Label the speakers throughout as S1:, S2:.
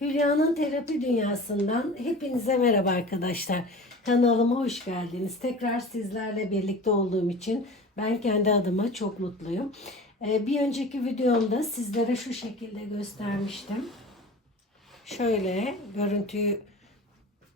S1: Hülya'nın terapi dünyasından hepinize merhaba arkadaşlar. Kanalıma hoş geldiniz. Tekrar sizlerle birlikte olduğum için ben kendi adıma çok mutluyum. Ee, bir önceki videomda sizlere şu şekilde göstermiştim. Şöyle görüntüyü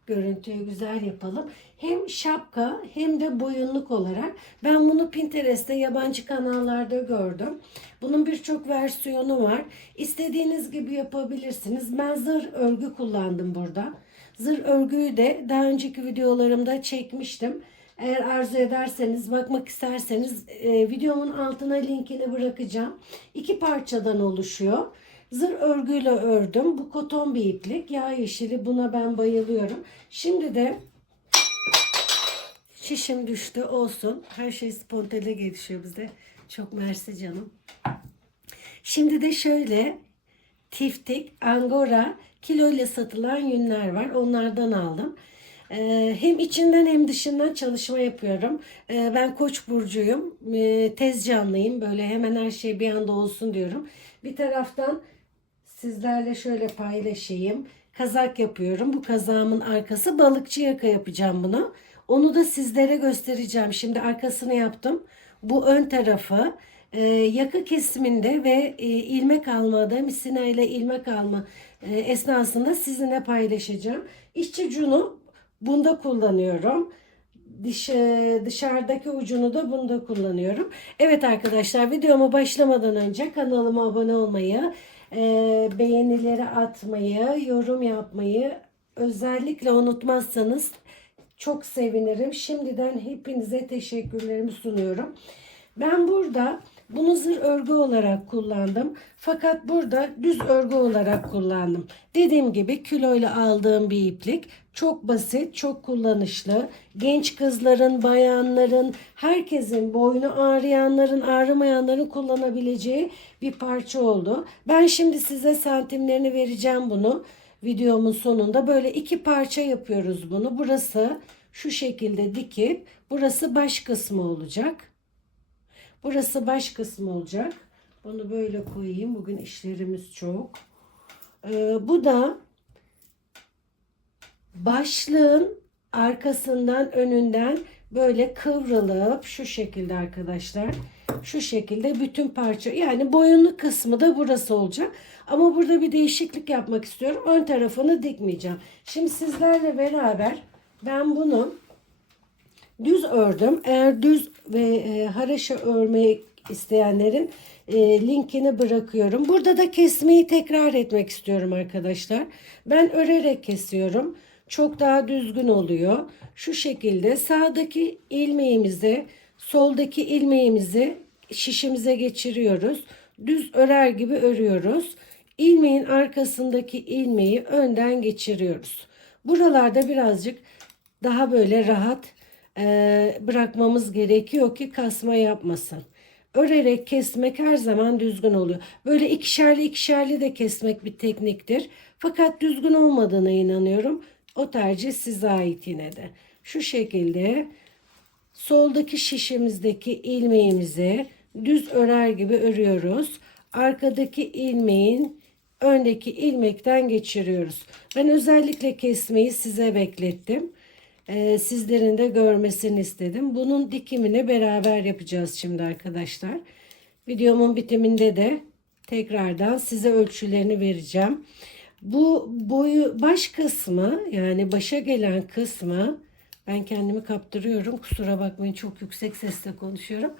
S1: görüntüyü güzel yapalım. Hem şapka hem de boyunluk olarak. Ben bunu Pinterest'te yabancı kanallarda gördüm. Bunun birçok versiyonu var. İstediğiniz gibi yapabilirsiniz. Ben zır örgü kullandım burada. Zır örgüyü de daha önceki videolarımda çekmiştim. Eğer arzu ederseniz, bakmak isterseniz e, videomun altına linkini bırakacağım. İki parçadan oluşuyor. Zır örgüyle ördüm. Bu koton bir iplik. Yağ yeşili. Buna ben bayılıyorum. Şimdi de şişim düştü. Olsun. Her şey spontane gelişiyor bize. Çok mersi canım. Şimdi de şöyle tiftik, angora, kilo ile satılan yünler var. Onlardan aldım. Ee, hem içinden hem dışından çalışma yapıyorum. Ee, ben koç burcuyum. Ee, tez canlıyım. Böyle hemen her şey bir anda olsun diyorum. Bir taraftan sizlerle şöyle paylaşayım. Kazak yapıyorum. Bu kazağımın arkası balıkçı yaka yapacağım bunu. Onu da sizlere göstereceğim. Şimdi arkasını yaptım. Bu ön tarafı e, yaka kesiminde ve e, ilmek almada misina ile ilmek alma e, esnasında sizinle paylaşacağım. İşçi ucunu bunda kullanıyorum. Dış, e, dışarıdaki ucunu da bunda kullanıyorum. Evet arkadaşlar videoma başlamadan önce kanalıma abone olmayı, e, beğenileri atmayı, yorum yapmayı özellikle unutmazsanız çok sevinirim. Şimdiden hepinize teşekkürlerimi sunuyorum. Ben burada bunu zır örgü olarak kullandım. Fakat burada düz örgü olarak kullandım. Dediğim gibi kiloyla aldığım bir iplik. Çok basit, çok kullanışlı. Genç kızların, bayanların, herkesin boynu ağrıyanların, ağrımayanların kullanabileceği bir parça oldu. Ben şimdi size santimlerini vereceğim bunu videomun sonunda. Böyle iki parça yapıyoruz bunu. Burası şu şekilde dikip burası baş kısmı olacak. Burası baş kısmı olacak. Bunu böyle koyayım. Bugün işlerimiz çok. Ee, bu da başlığın arkasından önünden böyle kıvrılıp şu şekilde arkadaşlar. Şu şekilde bütün parça yani boyunlu kısmı da burası olacak. Ama burada bir değişiklik yapmak istiyorum. Ön tarafını dikmeyeceğim. Şimdi sizlerle beraber ben bunu düz ördüm. Eğer düz ve e, haraşa örmek isteyenlerin e, linkini bırakıyorum. Burada da kesmeyi tekrar etmek istiyorum arkadaşlar. Ben örerek kesiyorum. Çok daha düzgün oluyor. Şu şekilde sağdaki ilmeğimizi, soldaki ilmeğimizi şişimize geçiriyoruz. Düz örer gibi örüyoruz. İlmeğin arkasındaki ilmeği önden geçiriyoruz. Buralarda birazcık daha böyle rahat e, bırakmamız gerekiyor ki kasma yapmasın. Örerek kesmek her zaman düzgün oluyor. Böyle ikişerli ikişerli de kesmek bir tekniktir. Fakat düzgün olmadığına inanıyorum. O tercih size ait yine de. Şu şekilde soldaki şişimizdeki ilmeğimizi düz örer gibi örüyoruz. Arkadaki ilmeğin öndeki ilmekten geçiriyoruz. Ben özellikle kesmeyi size beklettim. Ee, sizlerin de görmesini istedim. Bunun dikimini beraber yapacağız şimdi arkadaşlar. Videomun bitiminde de tekrardan size ölçülerini vereceğim. Bu boyu baş kısmı yani başa gelen kısmı ben kendimi kaptırıyorum. Kusura bakmayın çok yüksek sesle konuşuyorum.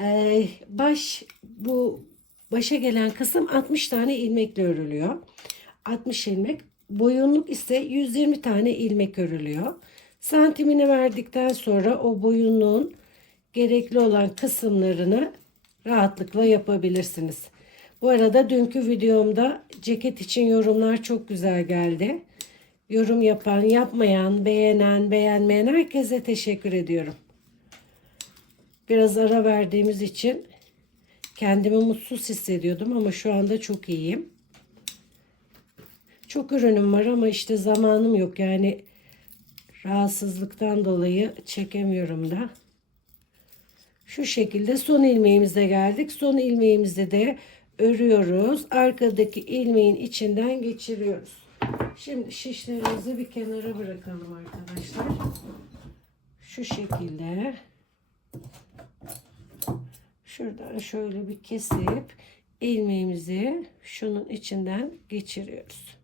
S1: Ee, baş bu başa gelen kısım 60 tane ilmekle örülüyor. 60 ilmek. Boyunluk ise 120 tane ilmek örülüyor. Santimini verdikten sonra o boyunluğun gerekli olan kısımlarını rahatlıkla yapabilirsiniz. Bu arada dünkü videomda ceket için yorumlar çok güzel geldi. Yorum yapan, yapmayan, beğenen, beğenmeyen herkese teşekkür ediyorum. Biraz ara verdiğimiz için kendimi mutsuz hissediyordum ama şu anda çok iyiyim. Çok ürünüm var ama işte zamanım yok. Yani rahatsızlıktan dolayı çekemiyorum da. Şu şekilde son ilmeğimize geldik. Son ilmeğimizi de örüyoruz. Arkadaki ilmeğin içinden geçiriyoruz. Şimdi şişlerimizi bir kenara bırakalım arkadaşlar. Şu şekilde. Şuradan şöyle bir kesip ilmeğimizi şunun içinden geçiriyoruz.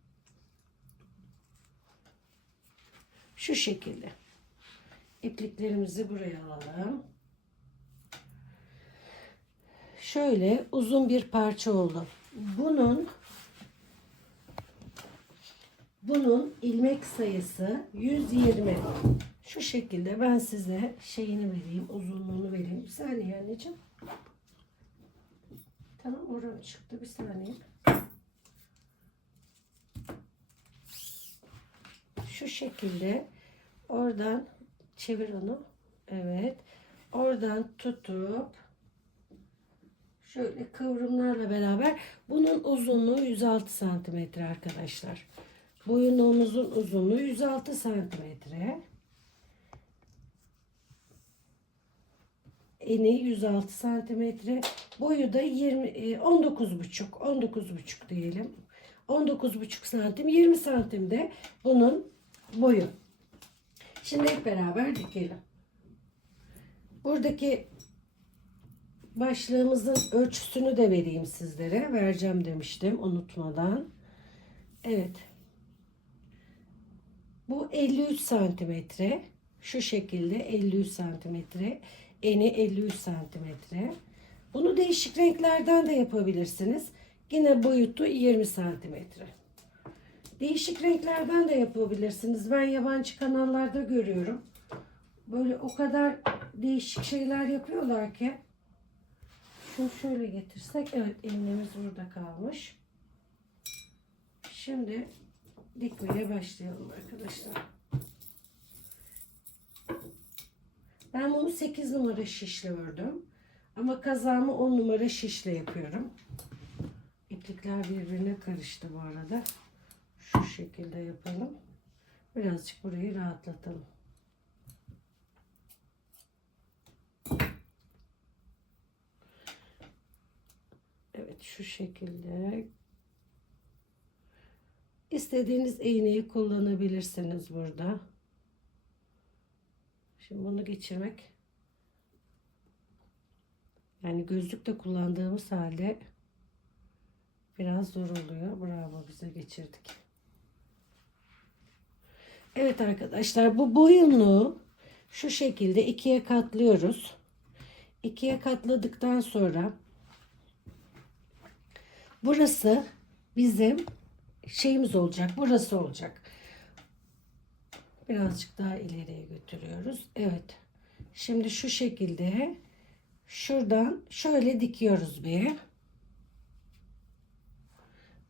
S1: Şu şekilde. İpliklerimizi buraya alalım. Şöyle uzun bir parça oldu. Bunun bunun ilmek sayısı 120. Şu şekilde ben size şeyini vereyim, uzunluğunu vereyim. Bir saniye anneciğim. Tamam oram çıktı bir saniye. Şu şekilde oradan çevir onu. Evet. Oradan tutup şöyle kıvrımlarla beraber bunun uzunluğu 106 santimetre arkadaşlar. Boyunluğumuzun uzunluğu 106 santimetre. Eni 106 santimetre. Boyu da 20 19 buçuk 19 buçuk diyelim. 19 buçuk santim 20 santimde bunun boyu. Şimdi hep beraber dikelim. Buradaki başlığımızın ölçüsünü de vereyim sizlere. Vereceğim demiştim unutmadan. Evet. Bu 53 santimetre. Şu şekilde 53 santimetre. Eni 53 santimetre. Bunu değişik renklerden de yapabilirsiniz. Yine boyutu 20 santimetre. Değişik renklerden de yapabilirsiniz. Ben yabancı kanallarda görüyorum. Böyle o kadar değişik şeyler yapıyorlar ki. Şunu şöyle getirsek. Evet ilmeğimiz burada kalmış. Şimdi dikmeye başlayalım arkadaşlar. Ben bunu 8 numara şişle ördüm. Ama kazağımı 10 numara şişle yapıyorum. İplikler birbirine karıştı bu arada. Şu şekilde yapalım. Birazcık burayı rahatlatalım. Evet şu şekilde. İstediğiniz iğneyi kullanabilirsiniz burada. Şimdi bunu geçirmek yani gözlükte kullandığımız halde biraz zor oluyor. Bravo bize geçirdik. Evet arkadaşlar bu boyunluğu şu şekilde ikiye katlıyoruz. İkiye katladıktan sonra burası bizim şeyimiz olacak. Burası olacak. Birazcık daha ileriye götürüyoruz. Evet. Şimdi şu şekilde şuradan şöyle dikiyoruz bir.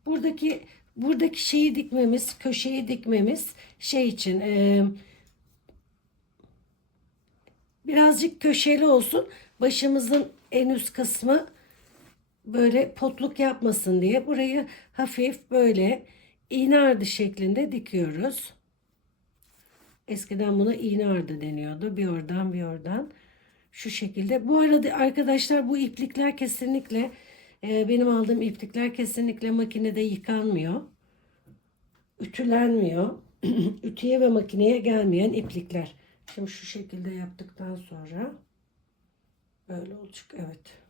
S1: Buradaki buradaki şeyi dikmemiz, köşeyi dikmemiz şey için e, birazcık köşeli olsun. Başımızın en üst kısmı böyle potluk yapmasın diye burayı hafif böyle iğne ardı şeklinde dikiyoruz. Eskiden buna iğne ardı deniyordu. Bir oradan bir oradan. Şu şekilde. Bu arada arkadaşlar bu iplikler kesinlikle e, benim aldığım iplikler kesinlikle makinede yıkanmıyor. Ütülenmiyor. Ütüye ve makineye gelmeyen iplikler. Şimdi şu şekilde yaptıktan sonra böyle olacak. Evet.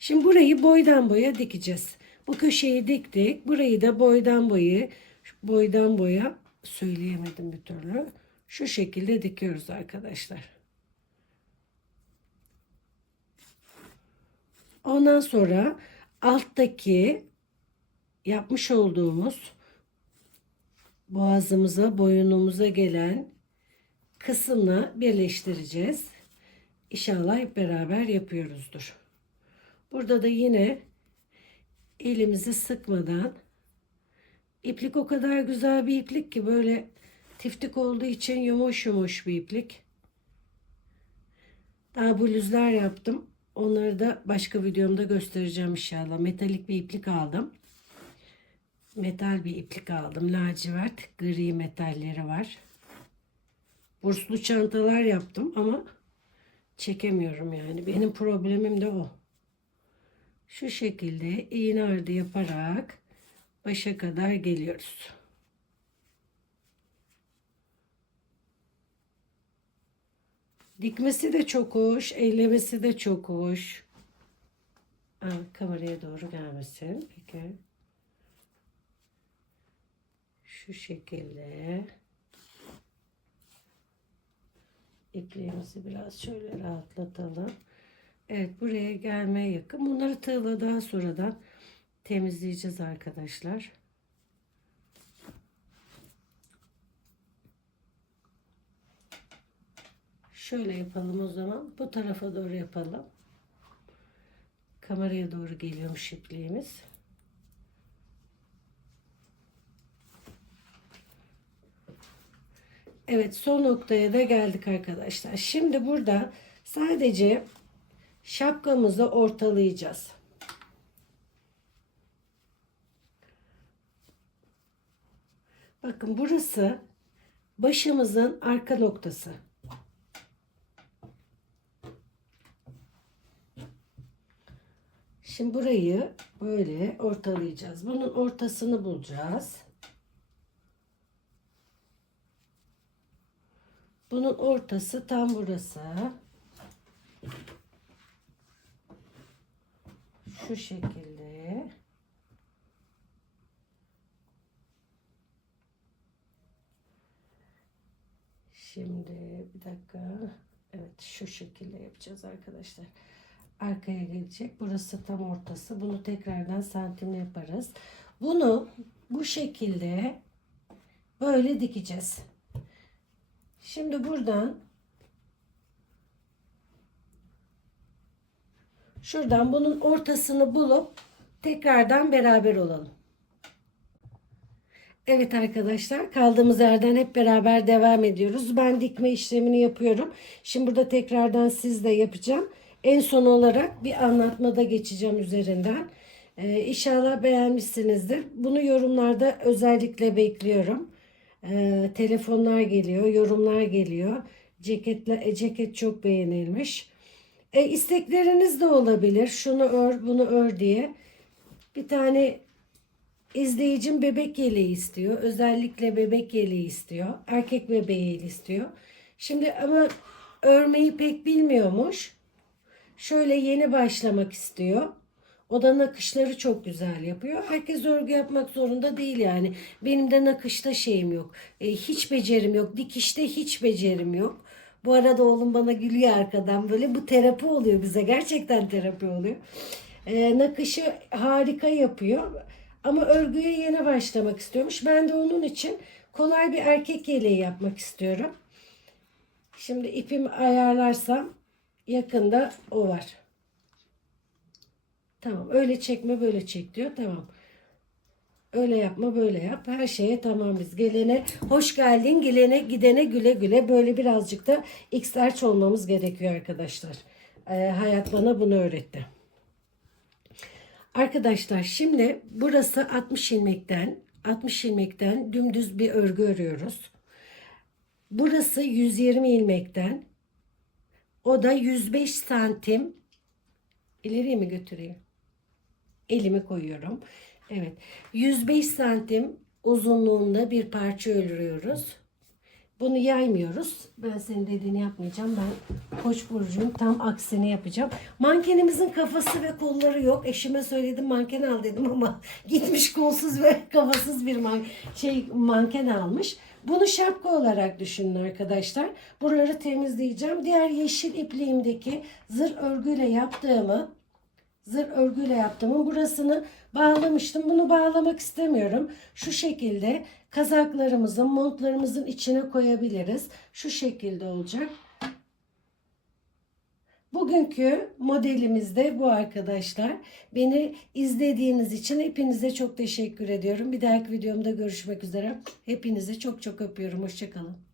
S1: Şimdi burayı boydan boya dikeceğiz. Bu köşeyi diktik. Burayı da boydan boyu boydan boya söyleyemedim bir türlü. Şu şekilde dikiyoruz arkadaşlar. Ondan sonra alttaki yapmış olduğumuz boğazımıza, boyunumuza gelen kısımla birleştireceğiz. İnşallah hep beraber yapıyoruzdur. Burada da yine elimizi sıkmadan iplik o kadar güzel bir iplik ki böyle tiftik olduğu için yumuş yumuş bir iplik. Daha bluzlar yaptım. Onları da başka videomda göstereceğim inşallah. Metalik bir iplik aldım. Metal bir iplik aldım. Lacivert gri metalleri var. Burslu çantalar yaptım ama çekemiyorum yani. Benim problemim de o şu şekilde iğne ardı yaparak başa kadar geliyoruz. Dikmesi de çok hoş, ellemesi de çok hoş. Aa, kameraya doğru gelmesin. Peki. Şu şekilde. İpliğimizi biraz şöyle rahatlatalım. Evet buraya gelmeye yakın. Bunları tığla daha sonradan temizleyeceğiz arkadaşlar. Şöyle yapalım o zaman. Bu tarafa doğru yapalım. Kameraya doğru geliyormuş ipliğimiz. Evet son noktaya da geldik arkadaşlar. Şimdi burada sadece şapkamızı ortalayacağız. Bakın burası başımızın arka noktası. Şimdi burayı böyle ortalayacağız. Bunun ortasını bulacağız. Bunun ortası tam burası. Şu şekilde. Şimdi bir dakika. Evet şu şekilde yapacağız arkadaşlar. Arkaya gelecek. Burası tam ortası. Bunu tekrardan santimle yaparız. Bunu bu şekilde böyle dikeceğiz. Şimdi buradan şuradan bunun ortasını bulup tekrardan beraber olalım. Evet arkadaşlar kaldığımız yerden hep beraber devam ediyoruz. Ben dikme işlemini yapıyorum. Şimdi burada tekrardan sizle yapacağım. En son olarak bir anlatmada geçeceğim üzerinden. Ee, inşallah beğenmişsinizdir. Bunu yorumlarda özellikle bekliyorum. Ee, telefonlar geliyor, yorumlar geliyor. Ceketler, e, ceket çok beğenilmiş. E, istekleriniz de olabilir. Şunu ör, bunu ör diye. Bir tane izleyicim bebek yeleği istiyor. Özellikle bebek yeleği istiyor. Erkek bebeği istiyor. Şimdi ama örmeyi pek bilmiyormuş. Şöyle yeni başlamak istiyor. O da nakışları çok güzel yapıyor. Herkes örgü yapmak zorunda değil yani. Benim de nakışta şeyim yok. E, hiç becerim yok. Dikişte hiç becerim yok. Bu arada oğlum bana gülüyor arkadan böyle. Bu terapi oluyor bize. Gerçekten terapi oluyor. E, nakışı harika yapıyor. Ama örgüye yeni başlamak istiyormuş. Ben de onun için kolay bir erkek yeleği yapmak istiyorum. Şimdi ipimi ayarlarsam yakında o var. Tamam öyle çekme böyle çek diyor. Tamam. Öyle yapma böyle yap. Her şeye tamamız. Gelene hoş geldin. Gelene gidene güle güle. Böyle birazcık da x'lerç olmamız gerekiyor arkadaşlar. Ee, hayat bana bunu öğretti. Arkadaşlar şimdi burası 60 ilmekten 60 ilmekten dümdüz bir örgü örüyoruz. Burası 120 ilmekten o da 105 santim ileriye mi götüreyim? Elimi koyuyorum. Evet. 105 santim uzunluğunda bir parça örüyoruz. Bunu yaymıyoruz. Ben senin dediğini yapmayacağım. Ben Koç burcuyum. Tam aksini yapacağım. Mankenimizin kafası ve kolları yok. Eşime söyledim manken al dedim ama gitmiş kolsuz ve kafasız bir man şey manken almış. Bunu şapka olarak düşünün arkadaşlar. Buraları temizleyeceğim. Diğer yeşil ipliğimdeki zır örgüyle yaptığımı zır örgüyle yaptığımın burasını bağlamıştım. Bunu bağlamak istemiyorum. Şu şekilde kazaklarımızın, montlarımızın içine koyabiliriz. Şu şekilde olacak. Bugünkü modelimiz de bu arkadaşlar. Beni izlediğiniz için hepinize çok teşekkür ediyorum. Bir dahaki videomda görüşmek üzere. Hepinizi çok çok öpüyorum. Hoşçakalın.